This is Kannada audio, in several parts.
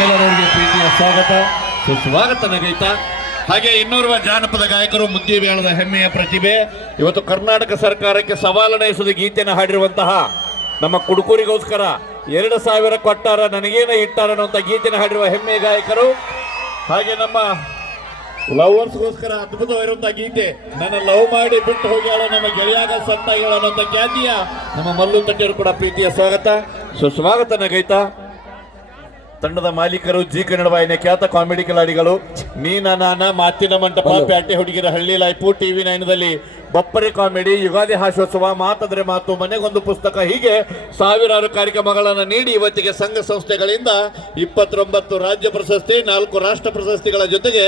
ಎಲ್ಲರವರಿಗೆ ಪ್ರೀತಿಯ ಸ್ವಾಗತ. ಸುಸ್ವಾಗತ ನಗೈತ. ಹಾಗೆ ಇನ್ನೋರ್ವ ಜಾನಪದ ಗಾಯಕರು ಮುದ್ದಿಬೇಳದ ಹೆಮ್ಮೆಯ ಪ್ರತಿಭೆ. ಇವತ್ತು ಕರ್ನಾಟಕ ಸರ್ಕಾರಕ್ಕೆ ಸವಾಲನ ಎಸೆದು ಗೀತೆಯನ್ನು ಹಾಡಿರುವಂತಹ ನಮ್ಮ ಕುಡುಕೂರಿಗೋಸ್ಕರ ಎರಡು ಸಾವಿರ ಕೊಟ್ಟಾರ ನನಗೇನ ಇಟ್ಟಾರ ಅನ್ನುವಂಥ ಗೀತೆಯನ್ನು ಹಾಡಿರುವ ಹೆಮ್ಮೆಯ ಗಾಯಕರು. ಹಾಗೆ ನಮ್ಮ ಲವರ್ಸ್ಗೋಸ್ಕರ ಅದ್ಭುತವಾಗಿರುವಂತಹ ಗೀತೆ, ನನ್ನ ಲವ್ ಮಾಡಿ ಬಿಟ್ಟು ಹೋಗ್ಯಾಳ ನಮ್ಮ ಗೆಳೆಯಾಗ ಸತ್ತಾಗ್ಯಾಳ ಅನ್ನೋಂಥ ಖ್ಯಾತಿಯ ನಮ್ಮ ಮಲ್ಲು ತಟ್ಟಿಯವರು ಕೂಡ ಪ್ರೀತಿಯ ಸ್ವಾಗತ. ಸುಸ್ವಾಗತ ನಗೈತ. ತಂಡದ ಮಾಲೀಕರು ಜಿ ಕನ್ನಡ ವಾಹಿನಿಯ ಖ್ಯಾತ ಕಾಮಿಡಿ ಕಲಾಡಿಗಳು. ನೀನ ನಾನ ಮಾತಿನ ಮಂಟಪ ಪ್ಯಾಟೆ ಹುಡುಗಿರ ಹಳ್ಳಿ ಲೈಫು ಟಿವಿ ನೈನದಲ್ಲಿ ಬಪ್ಪರಿ ಕಾಮಿಡಿ ಯುಗಾದಿ ಹಾಸ್ಯೋತ್ಸವ ಮಾತಂದ್ರೆ ಮಾತು ಮನೆಗೊಂದು ಪುಸ್ತಕ ಹೀಗೆ ಸಾವಿರಾರು ಕಾರ್ಯಕ್ರಮಗಳನ್ನು ನೀಡಿ ಇವತ್ತಿಗೆ ಸಂಘ ಸಂಸ್ಥೆಗಳಿಂದ ಇಪ್ಪತ್ತೊಂಬತ್ತು ರಾಜ್ಯ ಪ್ರಶಸ್ತಿ ನಾಲ್ಕು ರಾಷ್ಟ್ರ ಪ್ರಶಸ್ತಿಗಳ ಜೊತೆಗೆ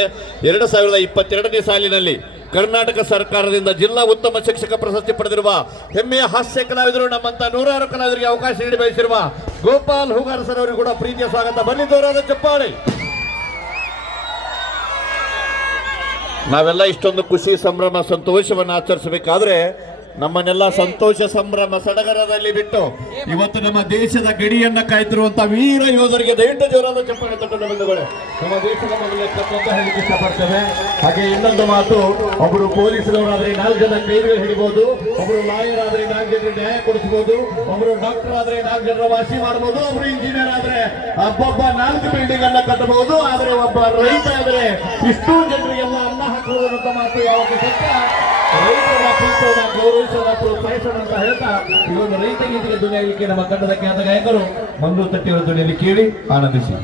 ಎರಡು ಸಾವಿರದ ಇಪ್ಪತ್ತೆರಡನೇ ಸಾಲಿನಲ್ಲಿ ಕರ್ನಾಟಕ ಸರ್ಕಾರದಿಂದ ಜಿಲ್ಲಾ ಉತ್ತಮ ಶಿಕ್ಷಕ ಪ್ರಶಸ್ತಿ ಪಡೆದಿರುವ ಹೆಮ್ಮೆಯ ಹಾಸ್ಯ ಕಲಾವಿದರು ನಮ್ಮಂತ ನೂರಾರು ಕಲಾವಿದರಿಗೆ ಅವಕಾಶ ನೀಡಿ ಬಯಸಿರುವ ಗೋಪಾಲ್ ಹೂಗಾರ ಸರ್ ಅವರಿಗೂ ಕೂಡ ಪ್ರೀತಿಯ ಸ್ವಾಗತ. ಬಂದಿದ್ದವರಾದ ಚಪ್ಪಾಳಿ. ನಾವೆಲ್ಲ ಇಷ್ಟೊಂದು ಖುಷಿ, ಸಂಭ್ರಮ, ಸಂತೋಷವನ್ನು ಆಚರಿಸಬೇಕಾದ್ರೆ ನಮ್ಮನ್ನೆಲ್ಲ ಸಂತೋಷ ಸಂಭ್ರಮ ಸಡಗರದಲ್ಲಿ ಬಿಟ್ಟು ಇವತ್ತು ನಮ್ಮ ದೇಶದ ಗಡಿಯನ್ನ ಕಾಯ್ತಿರುವಂತ ವೀರ ಯೋಧರಿಗೆ ದಯವಿಟ್ಟು ಜೋರಾದ ಚಪ್ಪಾಳೆ ತಗೊಂಡು ಬಂಧುಗಳೇ, ನಮ್ಮ ದೇಶದ ಮೊದಲು ತಕ್ಕಂತ ಹೇಳಲಿಕ್ಕೆ ಇಷ್ಟಪಡ್ತೇವೆ. ಹಾಗೆ ಇನ್ನೊಂದು ಮಾತು ಒಬ್ಬರು ಪೊಲೀಸರವರಾದ್ರೆ ನಾಲ್ಕು ಜನ ಕೈಗಳು ಹಿಡಿಬಹುದು ಒಬ್ರು ಲಾಯರ್ ಆದ್ರೆ ನಾಲ್ಕು ಜನರಿಗೆ ನ್ಯಾಯ ಕೊಡಿಸಬಹುದು ಒಬ್ರು ಡಾಕ್ಟರ್ ಆದ್ರೆ ನಾಲ್ಕು ಜನರ ವಾಸಿ ಮಾಡಬಹುದು ಒಬ್ರು ಇಂಜಿನಿಯರ್ ಆದ್ರೆ ಒಬ್ಬೊಬ್ಬ ನಾಲ್ಕು ಬಿಲ್ಡಿಂಗ್ ಅನ್ನ ಕಟ್ಟಬಹುದು, ಆದ್ರೆ ಒಬ್ಬ ರೈತ ಆದ್ರೆ ಇಷ್ಟು ಜನರಿಗೆಲ್ಲ ಅನ್ನ ಹಾಕುವುದು ಅಂತ ಮಾತು ಯಾವಾಗ ಸತ್ಯ. ರೈತರ ಪ್ರೀತಿಸೋಣ ಗೌರವಿಸೋಣ ಅಂತ ಹೇಳ್ತಾ, ಈ ರೈತ ಗೀತೆಗೆ ನಮ್ಮ ಕನ್ನಡದ ಖ್ಯಾತ ಗಾಯಕರು ಮಂಗಳೂರು ತಟ್ಟಿಯವರ ಧ್ವನಿಯಲ್ಲಿ ಕೇಳಿ ಆನಂದಿಸಿ